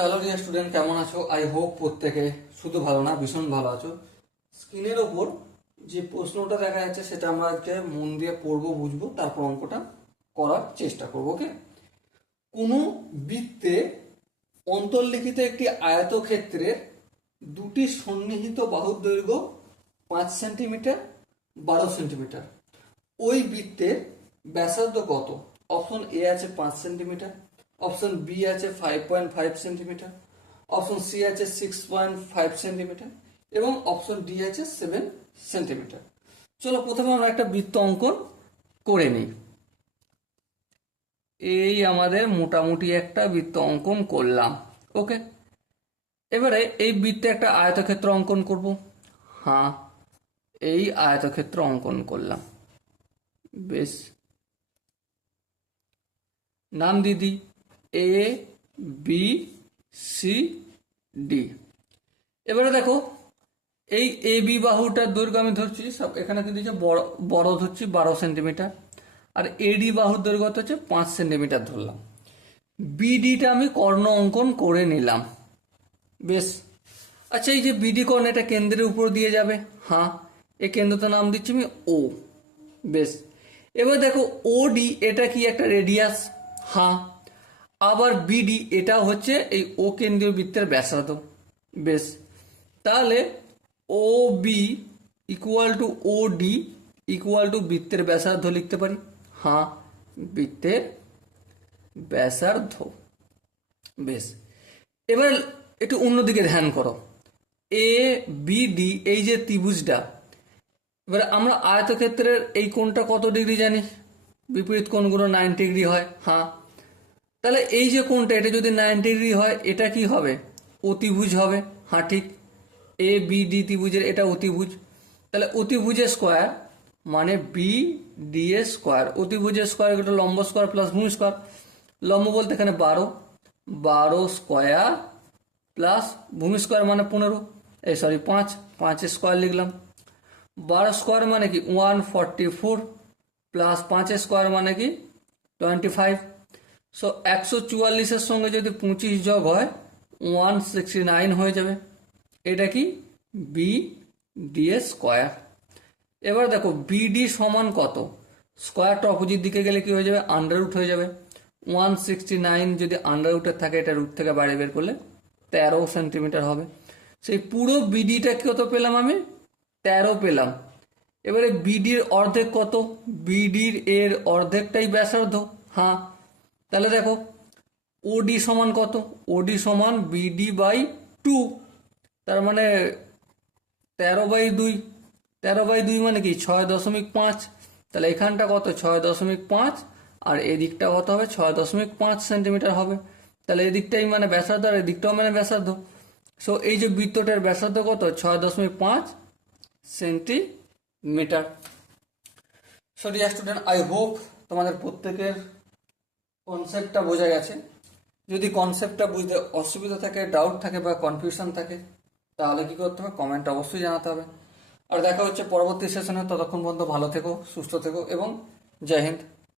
Hello dear student, কেমন আছো? I hope প্রত্যেকে শুধু ভালো না, ভীষণ ভালো আছো। স্ক্রিনের ওপর যে প্রশ্নটা দেখা যাচ্ছে সেটা আমরা আজকে মন দিয়ে পড়বো, বুঝবো, তারপর অঙ্কটা করার চেষ্টা করবো। ওকে। কোনো বৃত্তে অন্তর্লিখিত একটি আয়তক্ষেত্রের দুটি সন্নিহিত বাহুর দৈর্ঘ্য 5 সেন্টিমিটার, 12 সেন্টিমিটার। ওই বৃত্তের ব্যাসার্ধ কত? অপশন এ আছে 5 সেন্টিমিটার, অপশন বি আছে 5.5 সেন্টিমিটার, অপশন সি আছে 6.5 সেন্টিমিটার এবং অপশন ডি আছে 7 সেন্টিমিটার। চলো প্রথমে আমরা একটা বৃত্ত অঙ্কন করে নিই। এই আমাদের মোটামুটি একটা বৃত্ত অঙ্কন করলাম। ওকে। এবারে এই বৃত্তে একটা আয়তক্ষেত্র অঙ্কন করব। হ্যাঁ, এই আয়তক্ষেত্র অঙ্কন করলাম। বেশ, নাম দিদি এ বি সি ডি। এবারে দেখো, এই এ বি বাহুটার দৈর্ঘ্য আমি ধরছি, সব এখানে কি দিচ্ছে, বড় বড় ধরছি 12 সেন্টিমিটার, আর এডি বাহুর দৈর্ঘ্য হচ্ছে 5 সেন্টিমিটার ধরলাম। বিডিটা আমি কর্ণ অঙ্কন করে নিলাম। বেশ। আচ্ছা, এই যে বিডি কর্ণ, এটা কেন্দ্রের উপর দিয়ে যাবে। হ্যাঁ, এই কেন্দ্রটার নাম দিচ্ছি আমি ও। বেশ। এবার দেখো ওডি, এটা কি একটা রেডিয়াস? হ্যাঁ। আবার বিডি, এটা হচ্ছে এই ও কেন্দ্রীয় বৃত্তের ব্যাসার্ধ। বেশ। তাহলে O B equal to O D equal to বৃত্তের ব্যাসার্ধ লিখতে পারি। হ্যাঁ, বৃত্তের ব্যাসার্ধ। বেশ। এবার একটু অন্যদিকে ধ্যান করো। এ বি ডি, এই যে ত্রিভুজটা, এবার আমরা আয়তক্ষেত্রের এই কোণটা কত ডিগ্রি জানি? বিপরীত কোণগুলো 90 ডিগ্রি হয়। হ্যাঁ, তাহলে এই যে কোণটা, এটা যদি 90 ডিগ্রি হয়, এটা কি হবে? অতিভুজ হবে। হ্যাঁ, ঠিক। এ বি ডি ত্রিভুজের এটা অতিভুজ। তাহলে অতিভুজের স্কোয়ার মানে বি ডি এর স্কোয়ার। অতিভুজের স্কোয়ার এটা লম্ব স্কোয়ার প্লাস ভূমি স্কোয়ার। লম্ব বলতে এখানে 12 স্কোয়ার প্লাস ভূমি স্কোয়ার মানে 15, এই সরি 5 স্কোয়ার লিখলাম। 12 স্কোয়ার মানে কি 144 প্লাস 5 স্কোয়ার মানে কি 25। সো 144-এর সঙ্গে যদি 25 যোগ হয় 169 হয়ে যাবে। এটা কি বি ডি এর স্কোয়ার। এবার দেখো বিডি সমান কত? স্কোয়ারটা অপোজিট দিকে গেলে কি হয়ে যাবে? আন্ডার রুট হয়ে যাবে। 169 যদি আন্ডার রুটের থাকে, এটা রুট থেকে বাইরে বের করলে 13 সেন্টিমিটার হবে। সেই পুরো বিডিটা কত পেলাম আমি? 13 পেলাম। এবারে বিডির অর্ধেক কত? বিডির এর অর্ধেকটাই ব্যাসার্ধ। হ্যাঁ, তাহলে দেখো ওডি সমান কত? ওডি সমান বিডি বাই 2, তার মানে 13/2। 13/2 মানে কি 6.5। তাহলে এখানটা কত? 6.5, আর এদিকটা কত হবে? 6.5 সেন্টিমিটার হবে। তাহলে এদিকটাই মানে ব্যাসার্ধ আর এদিকটাও মানে ব্যাসার্ধ। সো এই যে বৃত্তটার ব্যাসার্ধ কত? 6.5 centimetre. So dear student, I hope তোমাদের প্রত্যেকের কনসেপ্টটা বোঝা গেছে। যদি কনসেপ্টটা বুঝতে অসুবিধা থাকে, ডাউট থাকে বা কনফিউশন থাকে, তাহলে কি করতে হবে? কমেন্ট অবশ্যই জানাতে হবে। আর দেখা হচ্ছে পরবর্তী সেশনে। ততক্ষণ পর্যন্ত ভালো থেকো, সুস্থ থেকো এবং জয় হিন্দ।